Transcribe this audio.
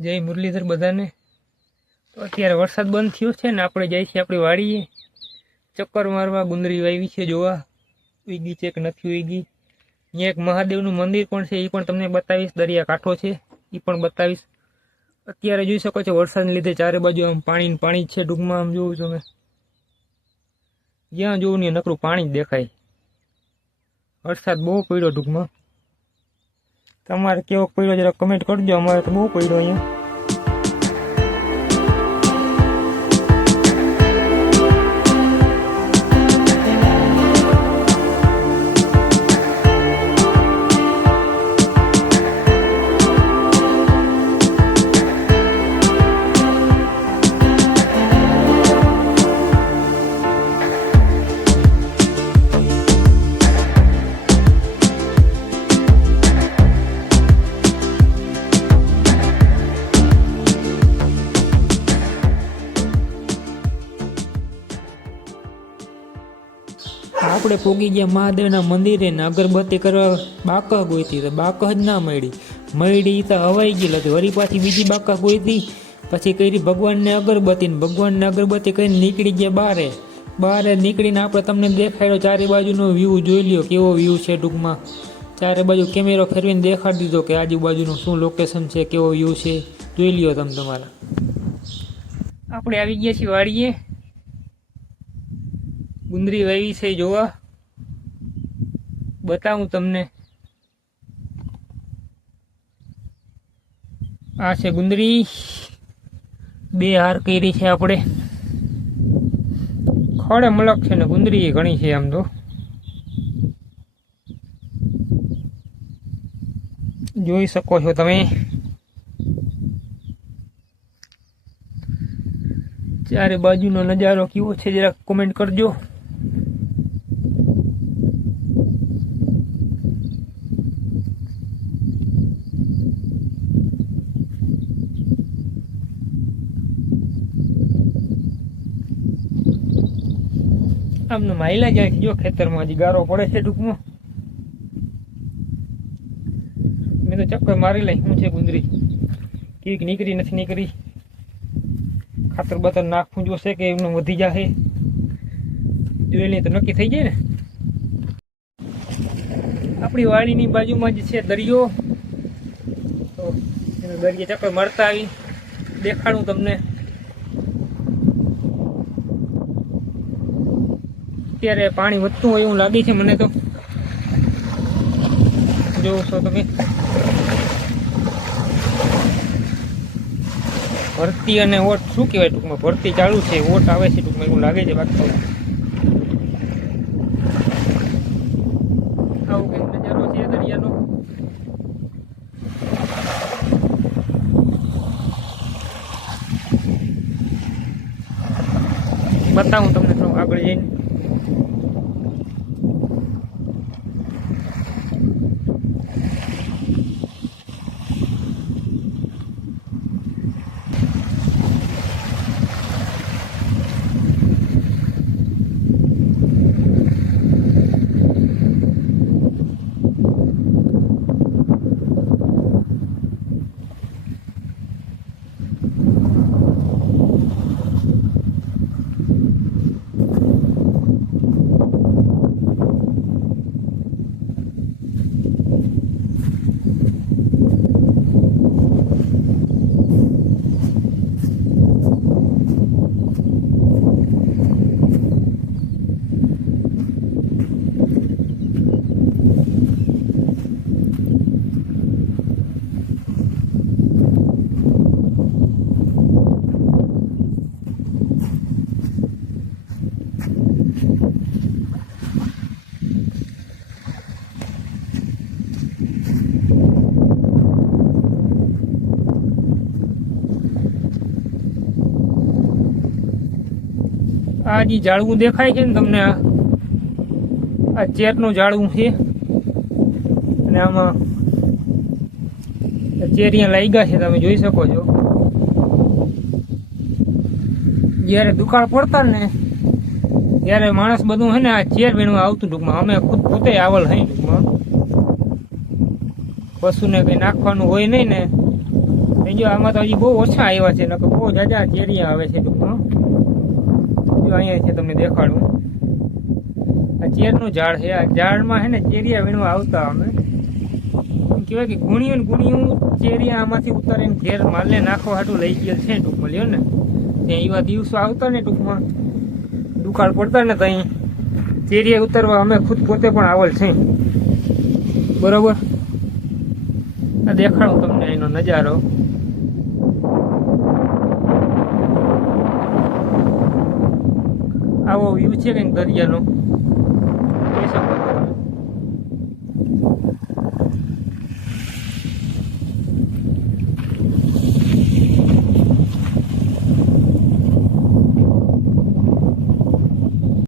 જય મુરલીધર બધાને। તો અત્યારે વરસાદ બંધ થયો છે ને આપણે જાય છે આપણી વાડીએ ચક્કર મારવા। ગુંદરી વાવી છે, જોવા ઉગી છે કે નથી ઉગી। અહીંયા એક મહાદેવનું મંદિર પણ છે, એ પણ તમને બતાવીશ। દરિયા કાંઠો છે એ પણ બતાવીશ। અત્યારે જોઈ શકો છો વરસાદને લીધે ચારે બાજુ આમ પાણી પાણી જ છે। ટૂંકમાં આમ જોવું તમે જ્યાં જોવું ને નકરું પાણી જ દેખાય। વરસાદ બહુ પડ્યો ટૂંકમાં। તમારે કેવો પડ્યો જરા કમેન્ટ કરજો। અમારે તો બહુ પડ્યો અહીંયા। આપણે પોગી ગયા મહાદેવના મંદિરે ને અગરબત્તી કરવા બાકહ ગોઈતી તો બાકહ જ ના મળી તો હવાઈ ગઈ હતી। વળી પાછી બીજી બાકહ ગોઈતી, પછી કરી ભગવાનને અગરબત્તી કરીને નીકળી ગયા બહારે નીકળીને આપણે તમને દેખાડ્યો ચારે બાજુનો વ્યૂ જોઈ લ્યો કેવો વ્યૂ છે। ટૂંકમાં ચારે બાજુ કેમેરો ફેરવીને દેખાડી દીધો કે આજુબાજુનું શું લોકેશન છે, કેવો વ્યૂ છે, જોઈ લ્યો તમે તમારા। આપણે આવી ગયા છીએ વાડીએ। ગુંદરી વાવી છે, જોવા બતાવું તમને। આ છે ગુંદરી, 2 હાર કરી છે આપણે। ખડે મલક છે ને ગુંદરી ઘણી છે આમ તો, જોઈ શકો છો તમે। ચારે બાજુનો નજારો કેવો છે જરા કોમેન્ટ કરજો। આમને માયલા જાય જો ખેતરમાં હજી ગારો પડે છે। ટૂંકમાં મેં તો ચક્કર મારી લઈ શું છે ગુંદરી કેવી નીકળી નથી નીકળી। ખાતર બતર નાખવું જોશે કે એમને વધી જશે, જોઈ લઈએ તો નક્કી થઈ જાય ને। આપણી વાડીની બાજુમાં જ છે દરિયો, તો દરિયે ચક્કર મારતા આવી દેખાડું તમને। અત્યારે પાણી વધતું હોય એવું લાગે છે મને તો, જોવો છો તમે। ભરતી અને ઓટ શું કહેવાય ટૂંકમાં, ભરતી ચાલુ છે, ઓટ આવે છે ટૂંકમાં એવું લાગે છે। બાકી આવું કંઈક નજારો છે દરિયાનો। બતાવું તમને થોડું આગળ જઈને। આ જે ઝાડવું દેખાય છે ને તમને, આ ચેરનું ઝાડવું છે અને આમાં ચેરિયા લાગ્યા છે, તમે જોઈ શકો છો। જ્યારે દુકાળ પડતા ને ત્યારે માણસ બધું હે ને આ ચેર વીણવા આવતું। ટૂંકમાં અમે ખુદ પોતે આવલ હઈ। ટૂંકમાં પશુને કંઈ નાખવાનું હોય નહીં ને જો આમાં તો હજી બહુ ઓછા આવ્યા છે, નકર બહુ જાજા ચેરિયા આવે છે ટૂંકમાં. જો અહીંયા છે તમને દેખાડું, આ ચેરનું ઝાડ છે. આ ઝાડમાં છે ને ચેરિયા વીણવા આવતા અમે. એમ કહેવાય કે ગુણિયું ને ગુણિયું ચેરિયા આમાંથી ઉતારીને ઘેર માલને નાખવા હાટું લઈ ગયેલ છે ટૂંકમાં, લ્યો ને. ત્યાં એવા દિવસો આવતા ને ટૂંકમાં દુકાળ પડતા ને ત્યાં ચેરિયા ઉતારવા અમે ખુદ પોતે પણ આવેલ છે. બરોબર, આ દેખાડું તમને એનો નજારો. આવો વ્યૂ છે કંઈક દરિયાનો.